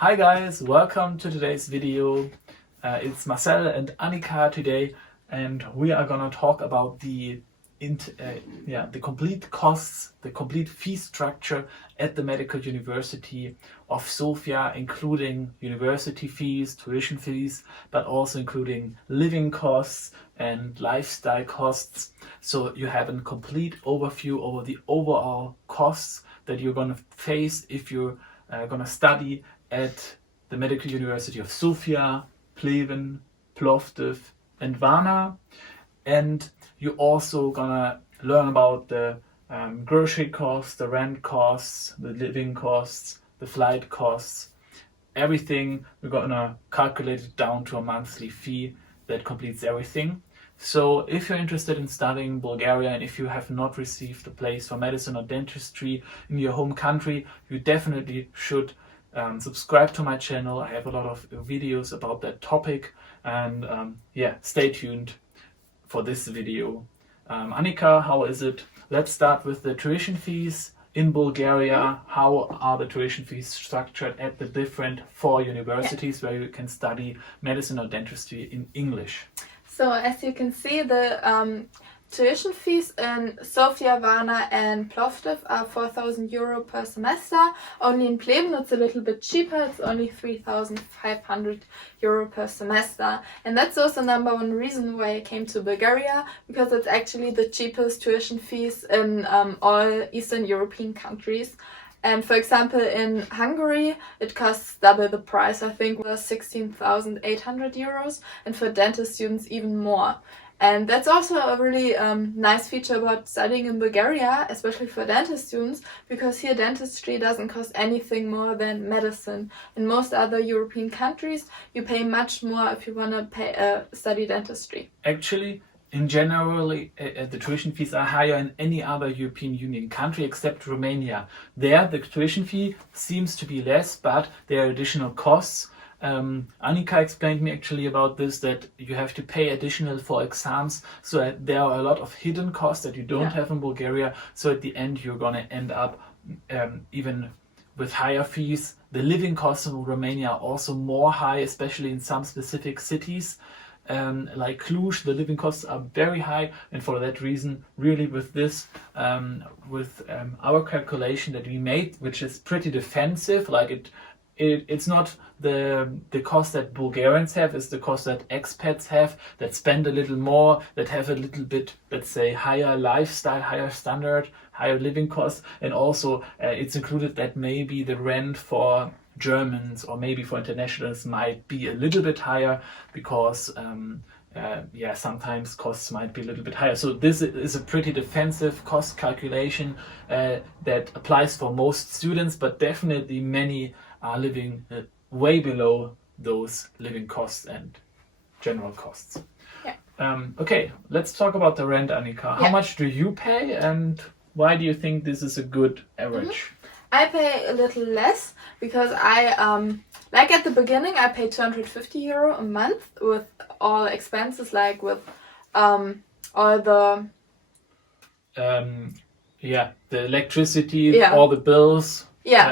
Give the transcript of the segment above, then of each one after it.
Hi guys, welcome to today's video. It's Marcel and Annika today, and we are gonna talk about the complete costs, the complete fee structure at the Medical University of Sofia, including university fees, tuition fees, but also including living costs and lifestyle costs. So you have a complete overview over the overall costs that you're gonna face if you're gonna study at the Medical University of Sofia, Pleven, Plovdiv and Varna. And you're also gonna learn about the grocery costs, the rent costs, the living costs, the flight costs, everything. We're gonna calculate it down to a monthly fee that completes everything. So if you're interested in studying in Bulgaria and if you have not received a place for medicine or dentistry in your home country, you definitely should subscribe to my channel. I have a lot of videos about that topic, and stay tuned for this video. Annika, how is it? Let's start with the tuition fees in Bulgaria. How are the tuition fees structured at the different 4 universities where you can study medicine or dentistry in English? So as you can see, the tuition fees in Sofia, Varna and Plovdiv are 4,000 euro per semester. Only in Pleven it's a little bit cheaper, it's only 3,500 euro per semester. And that's also number one reason why I came to Bulgaria, because it's actually the cheapest tuition fees in all Eastern European countries. And for example, in Hungary, it costs double the price. I think it was 16,800 euros, and for dentist students even more. And that's also a really nice feature about studying in Bulgaria, especially for dentist students, because here dentistry doesn't cost anything more than medicine. In most other European countries, you pay much more if you want to study dentistry. Actually, in general, the tuition fees are higher in any other European Union country except Romania. There, the tuition fee seems to be less, but there are additional costs. Annika explained me actually about this, that you have to pay additional for exams, so there are a lot of hidden costs that you don't have in Bulgaria. So at the end you're gonna end up even with higher fees. The living costs in Romania are also more high, especially in some specific cities. Like Cluj, the living costs are very high, and for that reason, really with this, our calculation that we made, which is pretty defensive, like it's not the cost that Bulgarians have, it's the cost that expats have, that spend a little more, that have a little bit, let's say, higher lifestyle, higher standard, higher living costs, and also it's included that maybe the rent for Germans or maybe for internationals might be a little bit higher, because sometimes costs might be a little bit higher. So this is a pretty defensive cost calculation that applies for most students, but definitely many are living way below those living costs and general costs. Okay, let's talk about the rent, Annika. How much do you pay, and why do you think this is a good average? I pay a little less because I, like at the beginning, I pay 250 euro a month with all expenses, like with all the... the electricity, all the bills,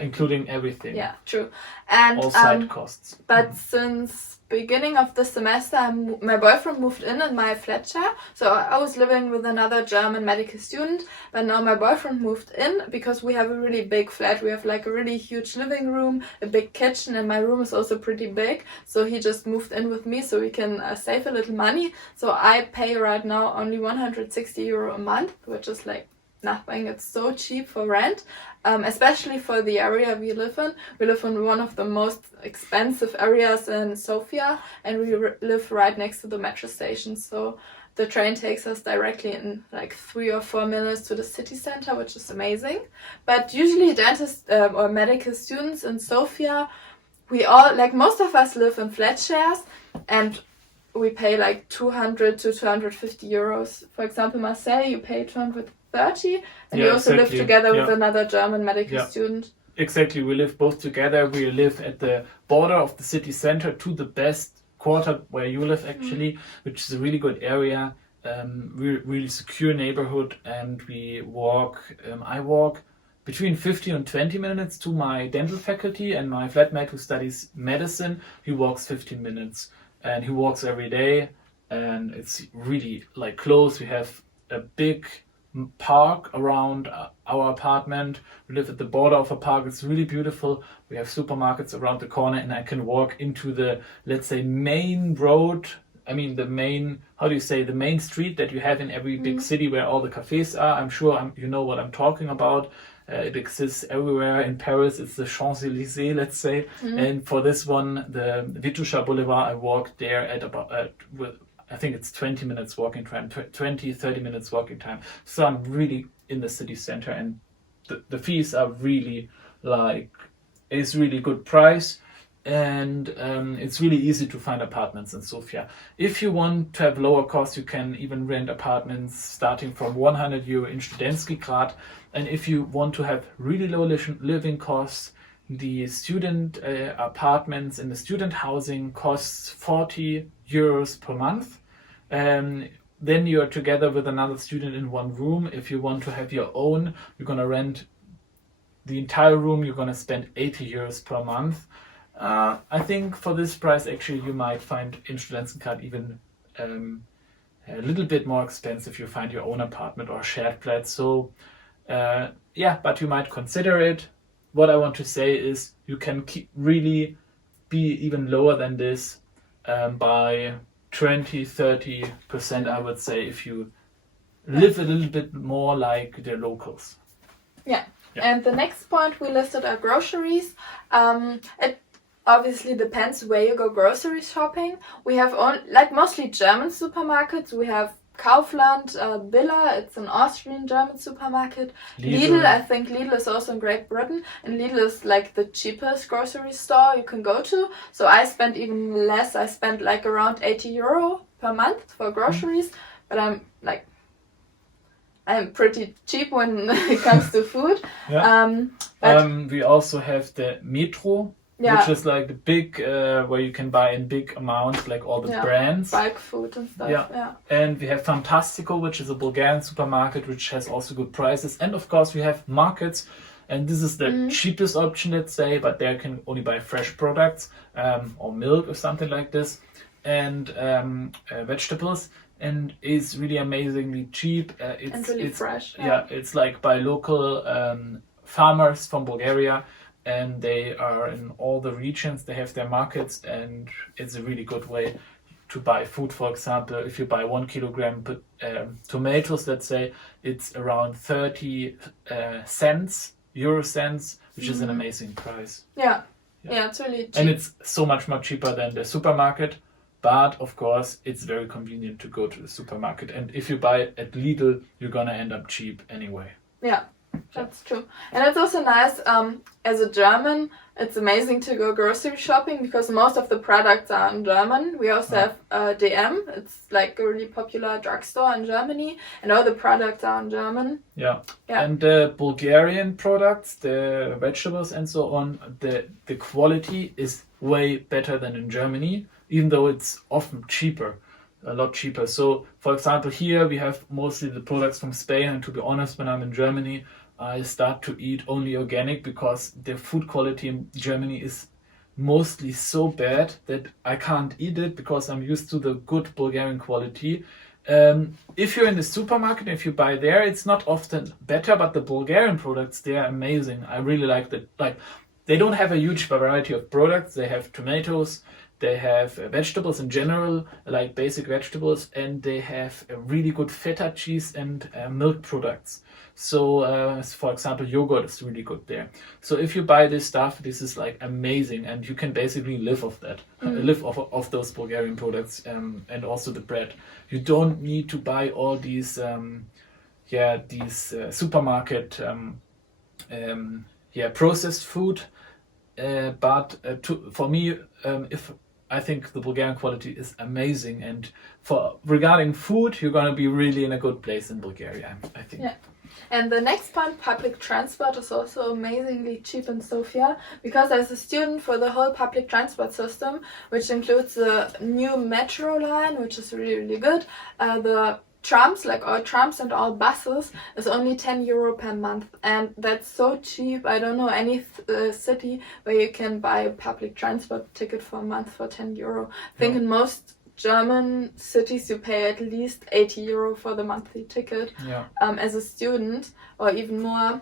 including everything. Yeah, true. And all side costs. But since beginning of the semester, my boyfriend moved in my flat share. So I was living with another German medical student, but now my boyfriend moved in because we have a really big flat. We have like a really huge living room, a big kitchen, and my room is also pretty big. So he just moved in with me so we can save a little money. So I pay right now only 160 euro a month, which is like nothing. It's so cheap for rent, especially for the area we live in. We live in one of the most expensive areas in Sofia, and we live right next to the metro station. So the train takes us directly in like 3 or 4 minutes to the city center, which is amazing. But usually dentists or medical students in Sofia, we all, like most of us, live in flat shares, and we pay like 200 to 250 euros. For example, Marcel, you pay 230, and you also live together with another German medical student. Exactly, we live both together. We live at the border of the city center to the best quarter where you live actually, which is a really good area, really secure neighborhood, and we walk, I walk between 15 and 20 minutes to my dental faculty, and my flatmate who studies medicine, he walks 15 minutes, and he walks every day, and it's really like close. We have a big park around our apartment. We live at the border of a park. It's really beautiful. We have supermarkets around the corner, and I can walk into the, let's say, main road. I mean, the main, how do you say, the main street that you have in every big city where all the cafes are. I'm sure you know what I'm talking about. It exists everywhere. In Paris, it's the Champs-Élysées, let's say. And for this one, the Vitosha Boulevard, I walked there at about, I think it's 20 minutes walking time, 20, 30 minutes walking time. So I'm really in the city center, and the fees are really it's really good price. And it's really easy to find apartments in Sofia. If you want to have lower costs, you can even rent apartments starting from 100 euro in Studentski Grad. And if you want to have really low living costs, the student apartments in the student housing costs 40 euros per month. Then you're together with another student in one room. If you want to have your own, you're going to rent the entire room. You're going to spend 80 euros per month. I think for this price, actually, you might find in Studentencard even a little bit more expensive if you find your own apartment or shared flat. So, but you might consider it. What I want to say is you can really be even lower than this by 20-30%, I would say, if you live a little bit more like the locals. Yeah. And the next point we listed are groceries. It obviously depends where you go grocery shopping. We have mostly German supermarkets. We have Kaufland, Billa, it's an Austrian German supermarket. Lidl, I think Lidl is also in Great Britain, and Lidl is like the cheapest grocery store you can go to. So I spent even less. I spent like around 80 euro per month for groceries, but I'm pretty cheap when it comes to food. We also have the Metro, which is like the big, where you can buy in big amounts, like all the brands. Bulk food and stuff. Yeah. And we have Fantastico, which is a Bulgarian supermarket, which has also good prices. And of course, we have markets, and this is the cheapest option, let's say, but there you can only buy fresh products or milk or something like this, and vegetables. And it's really amazingly cheap. It's fresh. It's like by local farmers from Bulgaria. And they are in all the regions, they have their markets, and it's a really good way to buy food. For example, if you buy 1 kilogram tomatoes, let's say, it's around 30 euro cents, which is an amazing price. Yeah, it's really cheap. And it's so much more cheaper than the supermarket, but of course, it's very convenient to go to the supermarket. And if you buy at Lidl, you're gonna end up cheap anyway. Yeah. That's true. And it's also nice, as a German, it's amazing to go grocery shopping because most of the products are in German. We also have DM, it's like a really popular drugstore in Germany, and all the products are in German. Yeah. And the Bulgarian products, the vegetables and so on, the quality is way better than in Germany, even though it's often cheaper. A lot cheaper. So, for example, here we have mostly the products from Spain, and to be honest, when I'm in Germany, I start to eat only organic because the food quality in Germany is mostly so bad that I can't eat it because I'm used to the good Bulgarian quality. If you're in the supermarket, if you buy there, it's not often better, but the Bulgarian products, they are amazing. I really like that. Like, they don't have a huge variety of products. They have tomatoes, they have vegetables in general, like basic vegetables, and they have a really good feta cheese and milk products. So, for example, yogurt is really good there. So if you buy this stuff, this is like amazing, and you can basically live off that, live off those Bulgarian products, and also the bread. You don't need to buy all these, supermarket, processed food. For me, if I think the Bulgarian quality is amazing, and regarding food, you're gonna be really in a good place in Bulgaria, I think. Yeah. And the next point, public transport, is also amazingly cheap in Sofia, because as a student for the whole public transport system, which includes the new metro line, which is really, really good, the trams, like all trams and all buses, is only 10 euro per month, and that's so cheap. I don't know any city where you can buy a public transport ticket for a month for 10 euro. I think in most German cities you pay at least 80 euro for the monthly ticket as a student, or even more.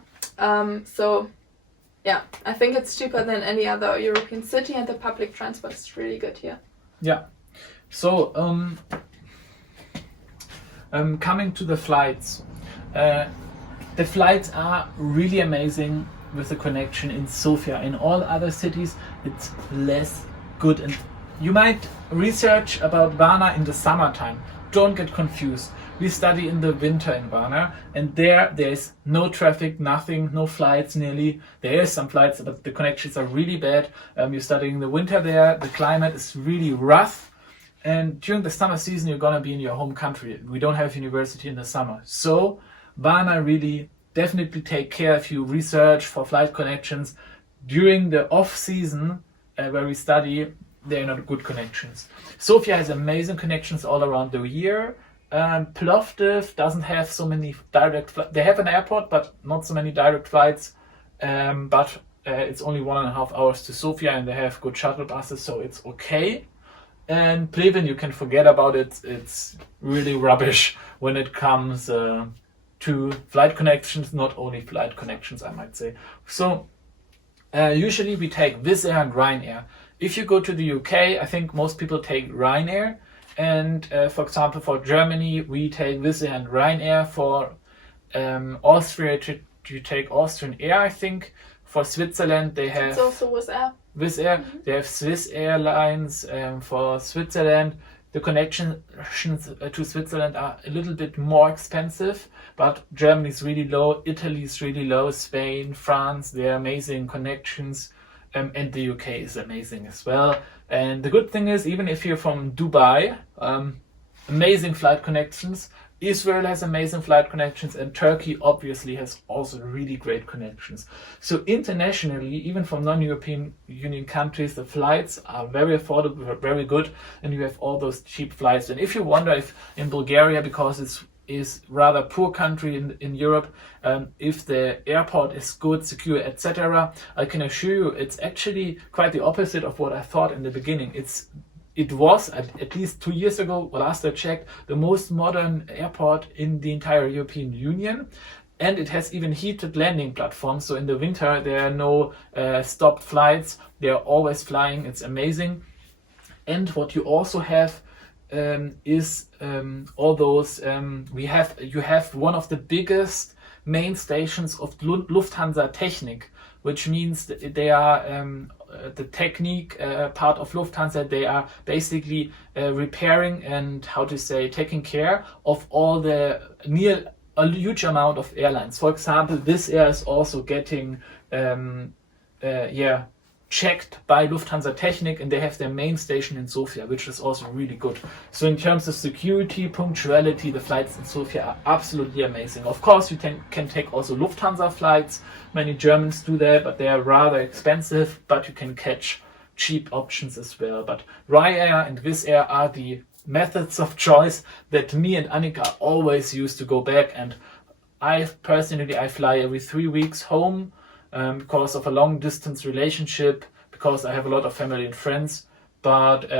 So yeah, I think it's cheaper than any other European city, and the public transport is really good here. Yeah. So coming to the flights. The flights are really amazing with the connection in Sofia. In all other cities, it's less good. And you might research about Varna in the summertime. Don't get confused. We study in the winter in Varna, and there's no traffic, nothing, no flights nearly. There is some flights, but the connections are really bad. You're studying in the winter there. The climate is really rough. And during the summer season, you're gonna be in your home country. We don't have university in the summer. So Varna really definitely take care if you research for flight connections. During the off season where we study, they're not good connections. Sofia has amazing connections all around the year. Plovdiv doesn't have so many direct flights. They have an airport, but not so many direct flights. But it's only 1.5 hours to Sofia, and they have good shuttle buses, so it's okay. And Pleven, you can forget about it. It's really rubbish when it comes to flight connections, not only flight connections, I might say. So usually we take Wizz Air and Ryanair. If you go to the UK, I think most people take Ryanair. And for example, for Germany, we take Wizz Air and Ryanair. For Austria, you take Austrian Air, I think. For Switzerland, they have... It's also Wizz Air. Wizz Air. Mm-hmm. They have Swiss Airlines. For Switzerland, the connections to Switzerland are a little bit more expensive, but Germany is really low, Italy is really low, Spain, France, they are amazing connections, and the UK is amazing as well. And the good thing is, even if you're from Dubai, amazing flight connections. Israel has amazing flight connections, and Turkey obviously has also really great connections. So internationally, even from non-European Union countries, the flights are very affordable, very good, and you have all those cheap flights. And if you wonder if in Bulgaria, because it's is rather poor country in Europe, if the airport is good, secure, etc., I can assure you it's actually quite the opposite of what I thought in the beginning. It was, at least 2 years ago, last I checked, the most modern airport in the entire European Union. And it has even heated landing platforms. So in the winter, there are no stopped flights. They are always flying. It's amazing. And what you also have is all those, you have one of the biggest main stations of Lufthansa Technik, which means that they are the technique part of Lufthansa. They are basically repairing and taking care of all the a huge amount of airlines. For example, Wizz Air is also getting checked by Lufthansa Technik, and they have their main station in Sofia, which is also really good. So in terms of security, punctuality, the flights in Sofia are absolutely amazing. Of course, you can take also Lufthansa flights. Many Germans do that, but they are rather expensive, but you can catch cheap options as well. But Ryanair and Wizz Air are the methods of choice that me and Annika always use to go back. And I fly every 3 weeks home because of a long distance relationship, because I have a lot of family and friends. But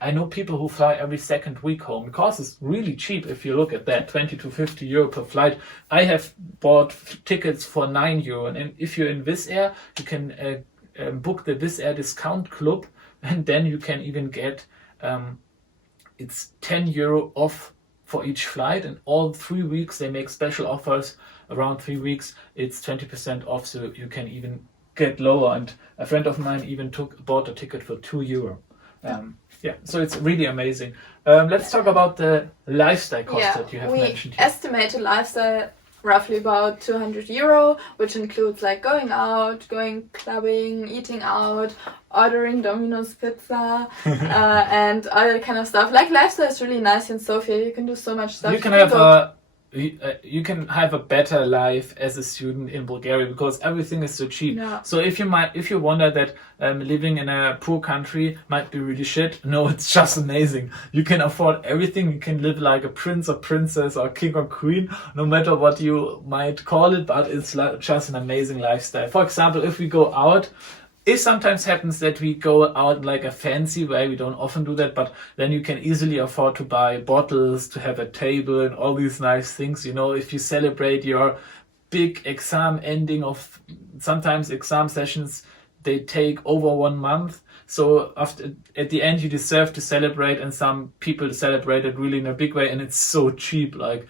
I know people who fly every second week home because it's really cheap. If you look at that, 20 to 50 euro per flight. I have bought tickets for 9 euro. And if you're in Wizz Air, you can book the Wizz Air discount club, and then you can even get it's 10 euro off for each flight, and all 3 weeks they make special offers. Around 3 weeks it's 20% off, so you can even get lower. And a friend of mine even bought a ticket for 2 euro. So it's really amazing. Let's talk about the lifestyle cost that you have mentioned here. We estimate a lifestyle roughly about 200 euro, which includes like going out, going clubbing, eating out, ordering Domino's pizza, and all that kind of stuff. Like, lifestyle is really nice in Sofia. You can do so much stuff. You can have a you can have a better life as a student in Bulgaria because everything is so cheap. Yeah. So if you wonder that living in a poor country might be really shit, no, it's just amazing. You can afford everything. You can live like a prince or princess or king or queen, no matter what you might call it, but it's just an amazing lifestyle. For example, if we go out, it sometimes happens that we go out like a fancy way. We don't often do that, but then you can easily afford to buy bottles, to have a table and all these nice things. You know, if you celebrate your big exam ending of sometimes exam sessions, they take over 1 month. So at the end, you deserve to celebrate, and some people celebrate it really in a big way, and it's so cheap. Like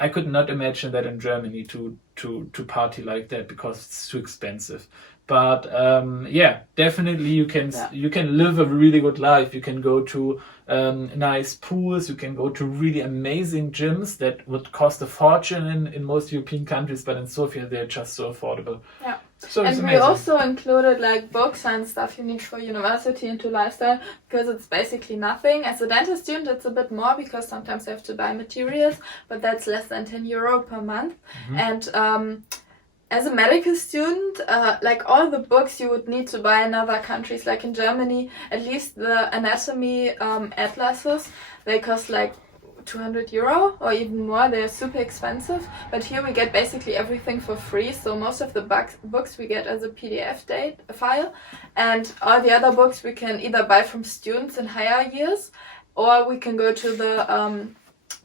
I could not imagine that in Germany to party like that because it's too expensive. But yeah, definitely you can live a really good life. You can go to nice pools. You can go to really amazing gyms that would cost a fortune in most European countries, but in Sofia they're just so affordable. Yeah. So and we also included like books and stuff you need for university into lifestyle because it's basically nothing. As a dentist student, it's a bit more because sometimes you have to buy materials, but that's less than €10 per month. And as a medical student, like all the books you would need to buy in other countries, like in Germany, at least the anatomy atlases, they cost like €200 or even more. They're super expensive. But here we get basically everything for free. So most of the books we get as a PDF file. And all the other books we can either buy from students in higher years, or we can go to the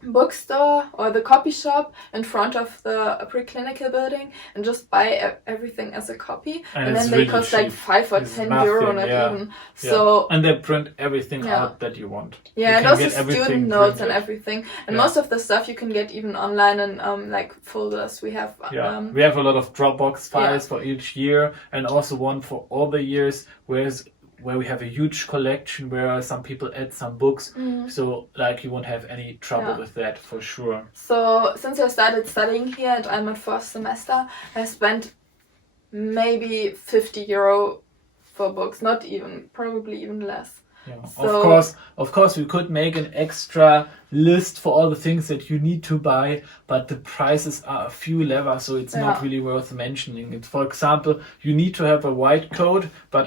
bookstore or the copy shop in front of the preclinical building and just buy everything as a copy, and then they really cost cheap. like €5 or €10, not even. So and they print everything out that you want. Yeah, and also student notes and everything. And Yeah. most of the stuff you can get even online in like folders. We have we have a lot of Dropbox files for each year, and also one for all the years, where we have a huge collection where some people add some books. So like you won't have any trouble with that for sure. So since I started studying here and I'm in 4th semester, I spent maybe €50 for books, not even, probably even less. Yeah. So, Of course, we could make an extra list for all the things that you need to buy, but the prices are a few levels, so it's not really worth mentioning it. For example, you need to have a white coat, but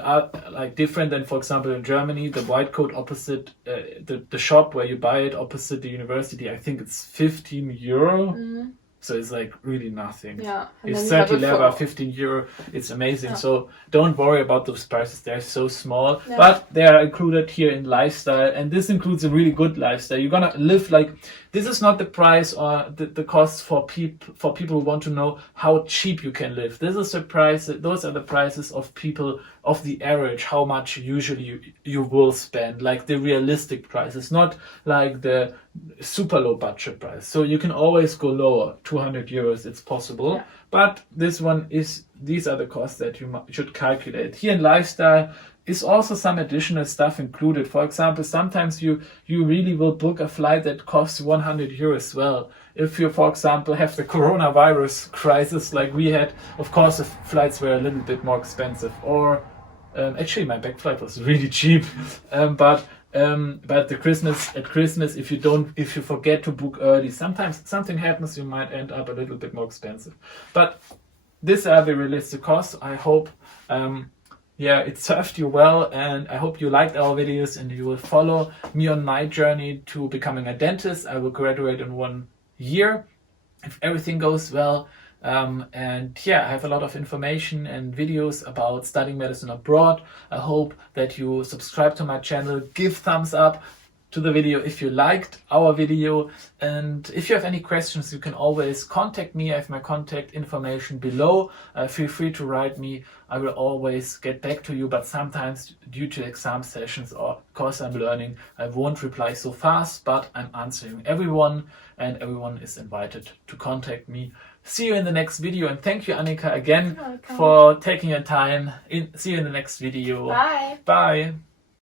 like different than, for example, in Germany, the white coat opposite the shop where you buy it opposite the university, I think it's €15. So it's like really nothing. Yeah. It's 30 lever, €15. It's amazing. So don't worry about those prices. They're so small, but they are included here in lifestyle. And this includes a really good lifestyle. You're going to live like, this is not the price or the cost for people who want to know how cheap you can live. This is the price. Those are the prices of people of the average, how much usually you will spend, like the realistic prices, not like the super low budget price. So you can always go lower, €200, it's possible. Yeah. But these are the costs that you should calculate. Here in lifestyle is also some additional stuff included. For example, sometimes you really will book a flight that costs €100 as well. If you, for example, have the coronavirus crisis like we had, of course the flights were a little bit more expensive. Or actually my back flight was really cheap. But at Christmas, if you forget to book early, sometimes something happens, you might end up a little bit more expensive. But these are the realistic costs. I hope it served you well, and I hope you liked our videos and you will follow me on my journey to becoming a dentist. I will graduate in 1 year if everything goes well. I have a lot of information and videos about studying medicine abroad. I hope that you subscribe to my channel, give thumbs up to the video if you liked our video, and if you have any questions you can always contact me. I have my contact information below. Feel free to write me. I will always get back to you, but sometimes due to exam sessions or because I'm learning, I won't reply so fast, but I'm answering everyone, and everyone is invited to contact me. See you in the next video, and thank you, Annika, again for taking your time. See you in the next video. Bye. Bye.